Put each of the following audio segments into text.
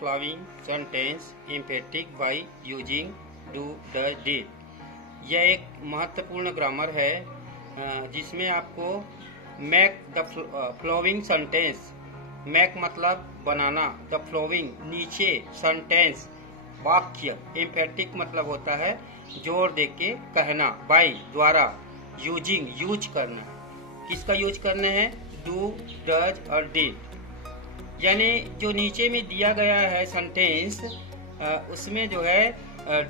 following sentence emphatic by using do, does, did। यह एक महत्वपूर्ण ग्रामर है जिसमें आपको make the flowing sentence, make मतलब बनाना, द फ्लोइंग नीचे, सेंटेंस वाक्य, एम्फेटिक मतलब होता है जोर दे के कहना, बाय द्वारा, यूजिंग यूज करना। किसका यूज करना है? डू, डज और डिड। यानी जो नीचे में दिया गया है सेंटेंस उसमें जो है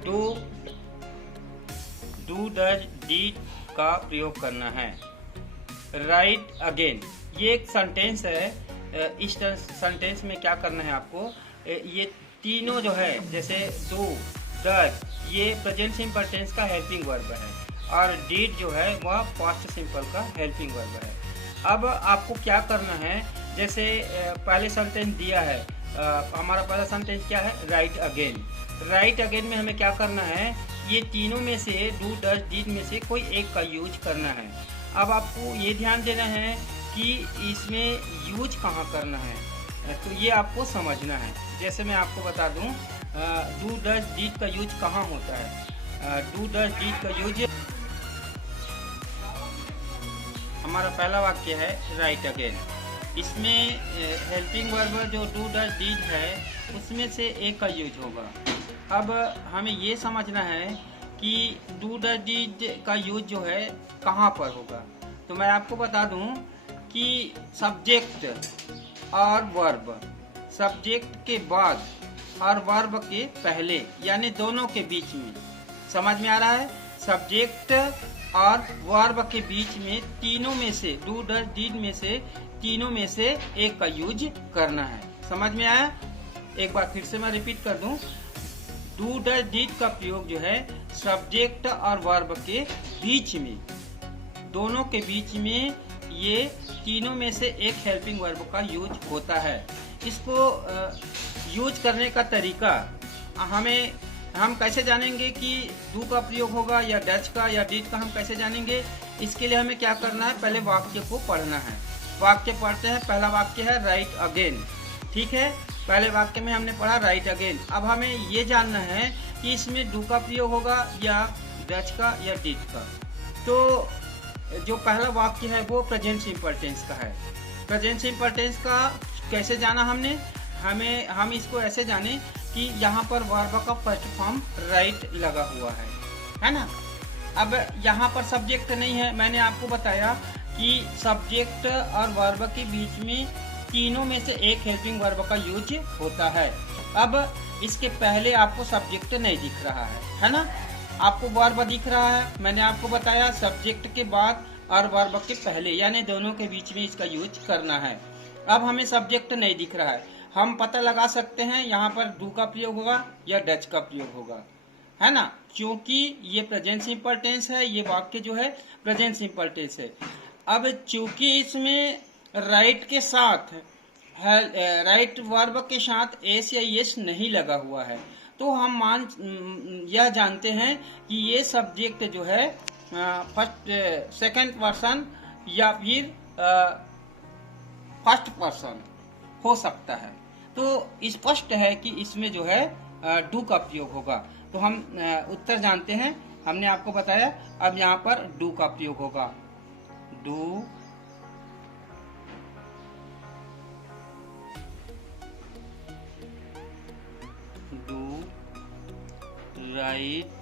डू, डज, डिड का प्रयोग करना है। राइट अगेन, ये एक सेंटेंस है। इस सेंटेंस में क्या करना है आपको? ये तीनों जो है जैसे डू, डज, ये प्रेजेंट सिंपल टेंस का हेल्पिंग वर्ब है और डिड जो है वह पास्ट सिंपल का हेल्पिंग वर्ब है। अब आपको क्या करना है? जैसे पहले सेंटेंस दिया है, हमारा पहला सेंटेंस क्या है? Right again. राइट अगेन में हमें क्या करना है? ये तीनों में से, डू, डज, डिड में से कोई एक का यूज करना है। अब आपको ये ध्यान देना है कि इसमें यूज कहाँ करना है, तो ये आपको समझना है। जैसे मैं आपको बता दूं, डू, डज, डिड का यूज कहाँ होता है। डू, डज, डिड का यूज, हमारा पहला वाक्य है राइट अगेन। इसमें हेल्पिंग वर्ब जो डू, डज, डिड है उसमें से एक का यूज होगा। अब हमें ये समझना है कि डू, डज, डिड का यूज जो है कहाँ पर होगा। तो मैं आपको बता दूं कि सब्जेक्ट और वर्ब, सब्जेक्ट के बाद और वर्ब के पहले, यानी दोनों के बीच में। समझ में आ रहा है? सब्जेक्ट और वर्ब के बीच में तीनों में से, डू, डज, डिड में से तीनों में से एक का यूज करना है। समझ में आया? एक बार फिर से मैं रिपीट कर दूं, डू, डज, डिड का प्रयोग जो है सब्जेक्ट और वर्ब के बीच में, दोनों के बीच में, ये तीनों में से एक हेल्पिंग वर्ब का यूज होता है। इसको यूज करने का तरीका हम कैसे जानेंगे कि डू का प्रयोग होगा या डज का या डिड का, हम कैसे जानेंगे? इसके लिए हमें क्या करना है? पहले वाक्य को पढ़ना है। वाक्य पढ़ते हैं। पहला वाक्य है राइट अगेन, ठीक है? पहले वाक्य में हमने पढ़ा राइट अगेन। अब हमें ये जानना है कि इसमें डू का प्रयोग होगा या डज का या डिड का। तो जो पहला वाक्य है वो प्रेजेंट सिंपल टेंस का है। प्रेजेंट सिंपल टेंस का कैसे जाना हमने? हम इसको ऐसे जाने कि यहाँ पर वर्ब का फर्स्ट फॉर्म राइट लगा हुआ है ना? अब यहाँ पर सब्जेक्ट नहीं है। मैंने आपको बताया कि सब्जेक्ट और वर्ब के बीच में तीनों में से एक हेल्पिंग वर्ब का यूज होता है। अब इसके पहले आपको सब्जेक्ट नहीं दिख रहा है ना? आपको वर्ब दिख रहा है। मैंने आपको बताया सब्जेक्ट के बाद और वर्ब के पहले, यानी दोनों के बीच में इसका यूज करना है। अब हमें सब्जेक्ट नहीं दिख रहा है। हम पता लगा सकते हैं यहाँ पर डू का प्रयोग होगा या डज का प्रयोग होगा, है ना? क्योंकि ये प्रेजेंट सिंपल टेंस है, ये वाक्य जो है प्रेजेंट सिंपल टेंस है। अब चूंकि इसमें राइट के साथ, राइट वर्ब के साथ एस या यस नहीं लगा हुआ है, तो हम यह जानते हैं कि ये सब्जेक्ट जो है फर्स्ट, सेकंड पर्सन या फिर फर्स्ट पर्सन हो सकता है। तो स्पष्ट है कि इसमें जो है डू का प्रयोग होगा। तो हम उत्तर जानते हैं, हमने आपको बताया। अब यहाँ पर डू का प्रयोग होगा। Do, do, right.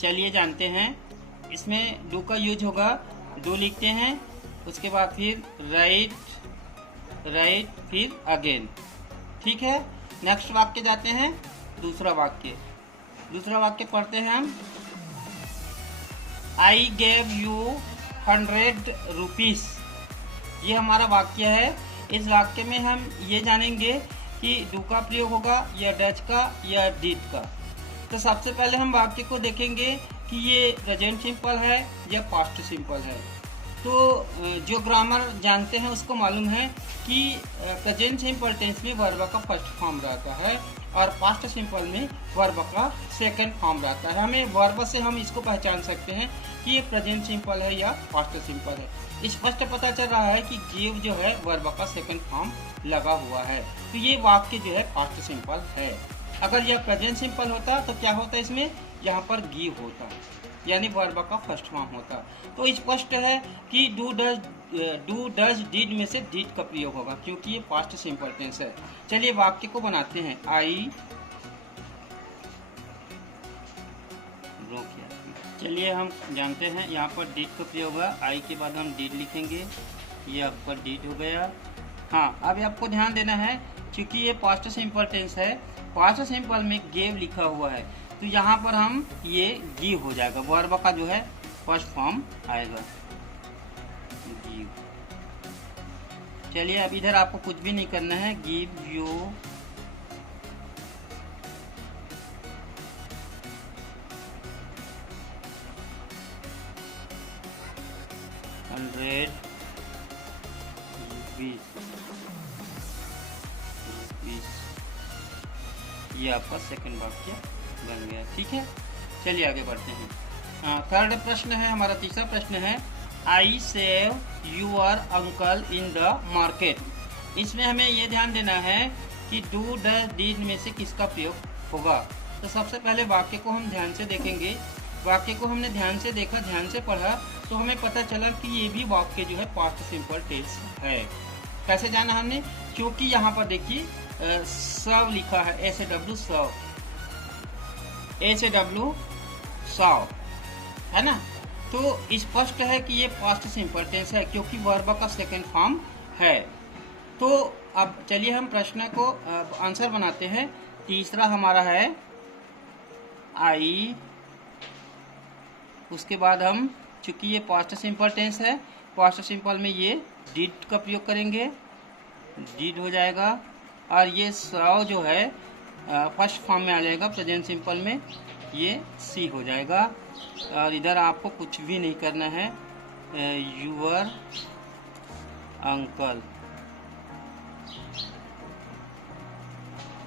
चलिए जानते हैं, इसमें डू का यूज होगा। डू लिखते हैं, उसके बाद फिर राइट, राइट, फिर अगेन, ठीक है? नेक्स्ट वाक्य जाते हैं। दूसरा वाक्य पढ़ते हैं हम। आई गेव यू 100 रुपीज, ये हमारा वाक्य है। इस वाक्य में हम ये जानेंगे कि डू का प्रयोग होगा या डज का या डिड का। तो सबसे पहले हम वाक्य को देखेंगे कि ये प्रेजेंट सिंपल है या पास्ट सिंपल है। तो जो ग्रामर जानते हैं उसको मालूम है कि प्रेजेंट सिंपल टेंस में वर्ब का फर्स्ट फॉर्म रहता है और पास्ट सिंपल में वर्ब का सेकंड फॉर्म रहता है। हमें वर्ब से हम इसको पहचान सकते हैं कि ये प्रेजेंट सिंपल है या पास्ट सिंपल है। स्पष्ट पता चल रहा है कि गिव जो है वर्ब का सेकंड फॉर्म लगा हुआ है, तो ये वाक्य जो है पास्ट सिंपल है। अगर यह प्रेजेंट सिंपल होता तो क्या होता, इसमें यहाँ पर गिव होता, यानी वर्ब का फर्स्ट फॉर्म होता। तो स्पष्ट है कि डू डज डिड में से डिड का प्रयोग होगा, क्योंकि ये पास्ट सिंपल टेंस है। चलिए वाक्य को बनाते हैं। चलिए हम जानते हैं यहाँ पर डिड का प्रयोग है। आई के बाद हम डिड लिखेंगे, ये आपका डिड हो गया। हाँ, अब आपको ध्यान देना है, क्योंकि ये पास्ट सिंपल टेंस है, पास्ट सिंपल में गेव लिखा हुआ है, तो यहाँ पर हम ये गिव हो जाएगा, वर्ब का जो है फर्स्ट फॉर्म आएगा गिव। चलिए अब इधर आपको कुछ भी नहीं करना है, गिव यू 100 रुपीस, ये आपका सेकंड वाक्य बन गया। ठीक है, चलिए आगे बढ़ते हैं। थर्ड प्रश्न है हमारा, तीसरा प्रश्न है I saw your uncle in the market. इसमें हमें ये ध्यान देना है कि डू डज डिड में से किसका प्रयोग होगा। तो सबसे पहले वाक्य को हम ध्यान से देखेंगे। वाक्य को हमने ध्यान से देखा, ध्यान से पढ़ा, तो हमें पता चला कि ये भी वाक्य जो है पास्ट सिंपल टेंस है। कैसे जाना हमने, क्योंकि यहाँ पर देखिए सर्व लिखा है, SW सर्व, SW सर्व, है ना। तो स्पष्ट है कि ये पास्ट सिंपल टेंस है, क्योंकि वर्ब का सेकंड फॉर्म है। तो अब चलिए हम प्रश्न को आंसर बनाते हैं। तीसरा हमारा है आई, उसके बाद हम, चूंकि ये पास्ट सिंपल टेंस है, पास्ट सिंपल में ये डिड का प्रयोग करेंगे, डिड हो जाएगा। और ये सर्व जो है फर्स्ट फॉर्म में आ जाएगा, प्रेजेंट सिंपल में ये सी हो जाएगा। और इधर आपको कुछ भी नहीं करना है, your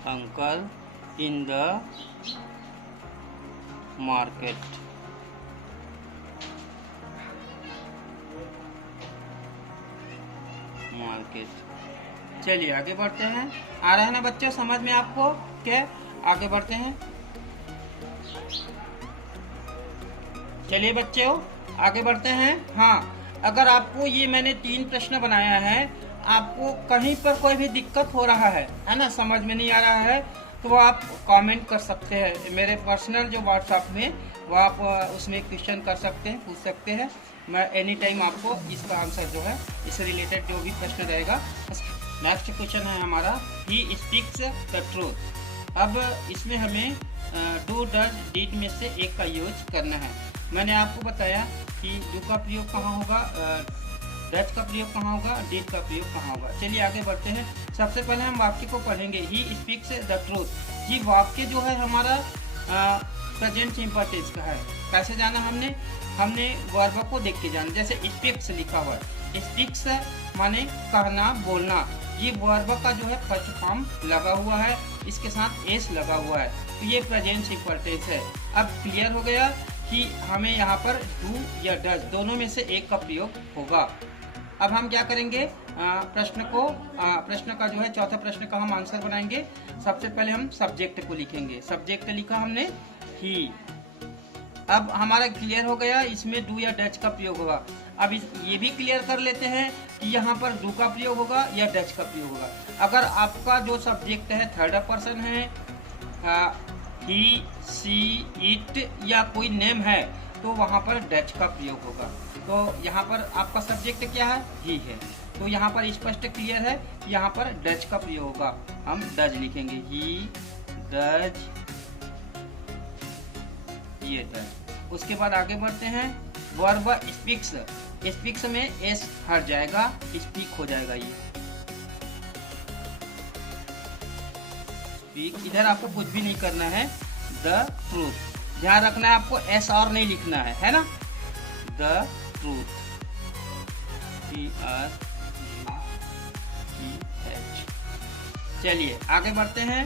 uncle in the market. चलिए आगे बढ़ते हैं। आ रहा है ना बच्चों, समझ में आपको? क्या, आगे बढ़ते हैं। चलिए बच्चों आगे बढ़ते हैं। हाँ, अगर आपको ये मैंने 3 प्रश्न बनाया है, आपको कहीं पर कोई भी दिक्कत हो रहा है ना, समझ में नहीं आ रहा है, तो आप कमेंट कर सकते हैं मेरे पर्सनल जो व्हाट्सएप में, वो आप उसमें क्वेश्चन कर सकते हैं, पूछ सकते हैं। मैं एनी टाइम आपको इसका आंसर जो है, इससे रिलेटेड जो भी प्रश्न रहेगा। नेक्स्ट क्वेश्चन है हमारा, ही स्पीक्स द ट्रूथ। अब इसमें हमें डू डज डिड में से एक का यूज करना है। मैंने आपको बताया कि डू का प्रयोग कहाँ होगा, डज का प्रयोग कहाँ होगा, डिड का प्रयोग कहाँ होगा। चलिए आगे बढ़ते हैं। सबसे पहले हम वाक्य को पढ़ेंगे, ही स्पीक्स द ट्रूथ। ये वाक्य जो है हमारा प्रेजेंट सिंपल टेंस का है। कैसे जाना हमने वर्ब को देख के जाना। जैसे स्पीक्स लिखा हुआ है, स्पीक्स माने कहना, बोलना, ये वर्ब का जो है फर्स्ट फॉर्म लगा हुआ है, इसके साथ एस लगा हुआ है, तो ये प्रेजेंट सिंपल टेंस है। अब क्लियर हो गया कि हमें यहाँ पर डू या डज दोनों में से एक का प्रयोग होगा। अब हम क्या करेंगे, प्रश्न का जो है, चौथा प्रश्न का हम आंसर बनाएंगे। सबसे पहले हम सब्जेक्ट को लिखेंगे। सब्जेक्ट लिखा हमने ही। अब हमारा क्लियर हो गया, इसमें डू या डज का प्रयोग होगा। अब ये भी क्लियर कर लेते हैं कि यहाँ पर डू का प्रयोग होगा या डज का प्रयोग होगा। अगर आपका जो सब्जेक्ट है थर्ड पर्सन है, ही, सी, इट या कोई नेम है, तो वहाँ पर डज का प्रयोग होगा। तो यहाँ पर आपका सब्जेक्ट क्या है, ही है, तो यहाँ पर स्पष्ट क्लियर है, यहाँ पर डज का प्रयोग होगा। हम डज लिखेंगे, ही डज, ये डज। उसके बाद आगे बढ़ते हैं। वर्ब स्पीक्स, स्पीक्स में एस हट जाएगा, स्पीक हो जाएगा ये स्पीक। इधर आपको कुछ भी नहीं करना है, द ट्रूथ ध्यान रखना है, आपको एस और नहीं लिखना है ना। The truth, TRUTH। चलिए आगे बढ़ते हैं।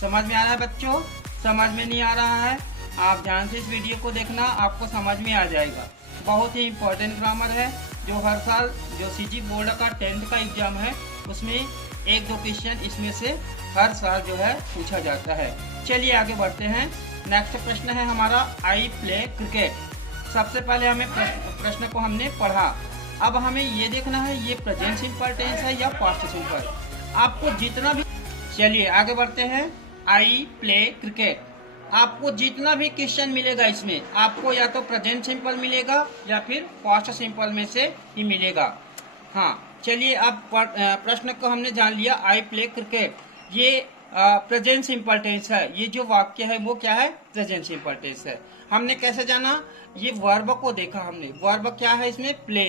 समझ में आ रहा है बच्चों? समझ में नहीं आ रहा है, आप ध्यान से इस वीडियो को देखना, आपको समझ में आ जाएगा। बहुत ही इम्पोर्टेंट ग्रामर है, जो हर साल जो सीजी बोर्ड का 10th का एग्जाम है उसमें 1-2 क्वेश्चन इसमें से हर साल जो है पूछा जाता है। चलिए आगे बढ़ते हैं। नेक्स्ट प्रश्न है हमारा आई प्ले क्रिकेट। सबसे पहले हमें प्रश्न को हमने पढ़ा, अब हमें ये देखना है ये प्रेजेंट सिंपल टेंस है या पास्ट सिंपल। आपको जितना भी, चलिए आगे बढ़ते हैं। आई प्ले क्रिकेट, आपको जितना भी क्वेश्चन मिलेगा इसमें आपको या तो प्रेजेंट सिंपल मिलेगा या फिर पास्ट सिंपल में से ही मिलेगा। हाँ चलिए, अब प्रश्न को हमने जान लिया। आई प्ले क्रिकेट ये प्रेजेंट सिंपल टेंस है, ये जो वाक्य है वो क्या है? प्रेजेंट सिंपल टेंस है। हमने कैसे जाना? ये वर्ब को देखा हमने, वर्ब क्या है इसमें? प्ले।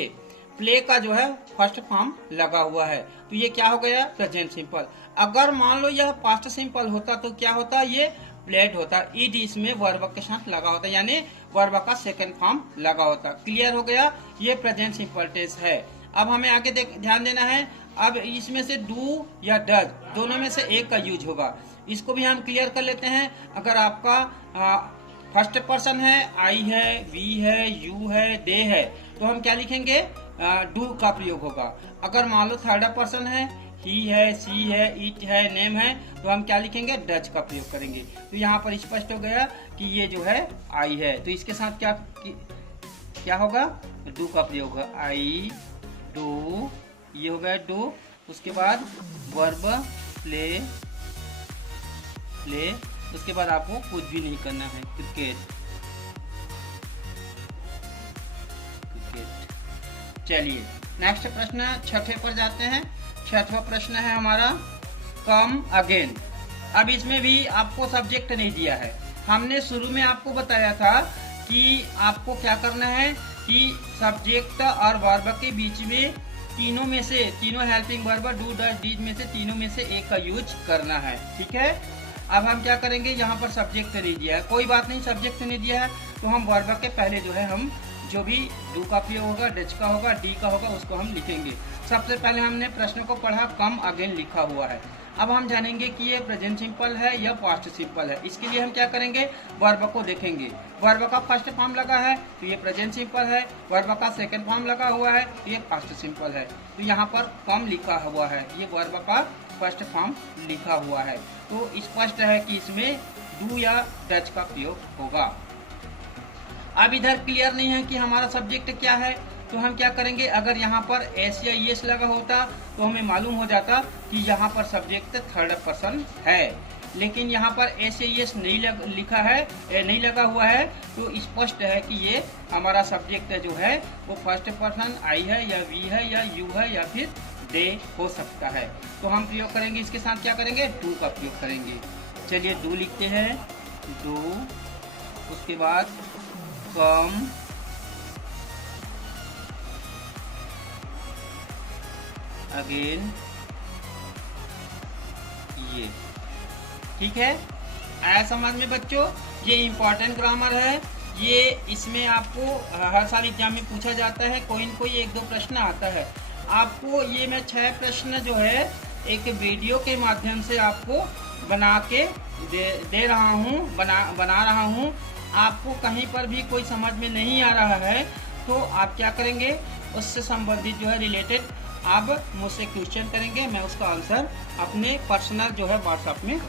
प्ले का जो है फर्स्ट फॉर्म लगा हुआ है, तो ये क्या हो गया? Present simple. अगर मान लो यह पास्ट सिंपल होता तो क्या होता? ये प्लेड होता। ईड इसमें वर्ब के साथ लगा होता, यानी वर्ब का सेकंड फॉर्म लगा होता। क्लियर हो गया? ये प्रेजेंट सिंपल टेंस है। अब हमें आगे ध्यान देना है। अब इसमें से डू या डज दोनों में से एक का यूज होगा, इसको भी हम क्लियर कर लेते हैं। अगर आपका फर्स्ट पर्सन है, आई है, वी है, यू है, दे है, तो हम क्या लिखेंगे? डू का प्रयोग होगा। अगर मान लो थर्ड पर्सन है, ही है, सी है, इट है, नेम है, तो हम क्या लिखेंगे? डज का प्रयोग करेंगे। तो यहाँ पर स्पष्ट हो गया कि ये जो है आई है, तो इसके साथ क्या होगा? डू का प्रयोग होगा। आई डू, ये हो गया डू। उसके बाद वर्ब प्ले, प्ले। उसके बाद आपको कुछ भी नहीं करना है। Cricket, cricket. चलिए नेक्स्ट प्रश्न छठे पर जाते हैं। छठवा प्रश्न है हमारा कम अगेन। अब इसमें भी आपको सब्जेक्ट नहीं दिया है। हमने शुरू में आपको बताया था कि आपको क्या करना है कि सब्जेक्ट और वर्ब के बीच में तीनों helping verb do does did में से तीनों में से एक का यूज करना है। ठीक है, अब हम क्या करेंगे? यहाँ पर सब्जेक्ट नहीं दिया है, कोई बात नहीं, सब्जेक्ट नहीं दिया है तो हम वर्ब के पहले जो है हम जो भी डू का प्रयोग होगा, डज का होगा, डी का होगा, उसको हम लिखेंगे। सबसे पहले हमने प्रश्न को पढ़ा, कम अगेन लिखा हुआ है। अब हम जानेंगे कि ये प्रेजेंट सिंपल है या पास्ट सिंपल है। इसके लिए हम क्या करेंगे? वर्ब को देखेंगे। वर्ब का फर्स्ट फॉर्म लगा है तो ये प्रेजेंट सिंपल है, वर्ब का सेकंड फॉर्म लगा हुआ है तो ये पास्ट सिंपल है। तो यहाँ पर कम लिखा हुआ है, ये वर्ब का फर्स्ट फॉर्म लिखा हुआ है, तो स्पष्ट है कि इसमें डू या डज का प्रयोग होगा। अब इधर क्लियर नहीं है कि हमारा सब्जेक्ट क्या है, तो हम क्या करेंगे? अगर यहाँ पर एस या एस लगा होता तो हमें मालूम हो जाता कि यहाँ पर सब्जेक्ट थर्ड पर्सन है, लेकिन यहाँ पर एस या एस नहीं लिखा है, नहीं लगा हुआ है, तो स्पष्ट है कि ये हमारा सब्जेक्ट जो है वो फर्स्ट पर्सन आई है या वी है या यू है या फिर दे हो सकता है। तो हम प्रयोग करेंगे, इसके साथ क्या करेंगे? डू का प्रयोग करेंगे। चलिए डू लिखते हैं, डू। उसके बाद कम अगेन, ये ठीक है। आया समझ में बच्चों? ये इम्पोर्टेंट ग्रामर है, ये इसमें आपको हर साल एग्जाम में पूछा जाता है, कोई न कोई 1-2 प्रश्न आता है। आपको ये मैं 6 प्रश्न जो है एक वीडियो के माध्यम से आपको बना के दे रहा हूँ, बना रहा हूँ। आपको कहीं पर भी कोई समझ में नहीं आ रहा है तो आप क्या करेंगे? उससे संबंधित जो है रिलेटेड आप मुझसे क्वेश्चन करेंगे, मैं उसका आंसर अपने पर्सनल जो है व्हाट्सएप में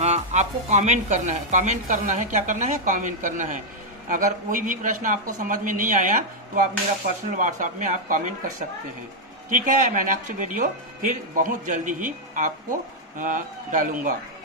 आपको कमेंट करना है। क्या करना है? कमेंट करना है। अगर कोई भी प्रश्न आपको समझ में नहीं आया तो आप मेरा पर्सनल व्हाट्सएप में आप कमेंट कर सकते हैं। ठीक है, मैं नेक्स्ट वीडियो फिर बहुत जल्दी ही आपको डालूंगा।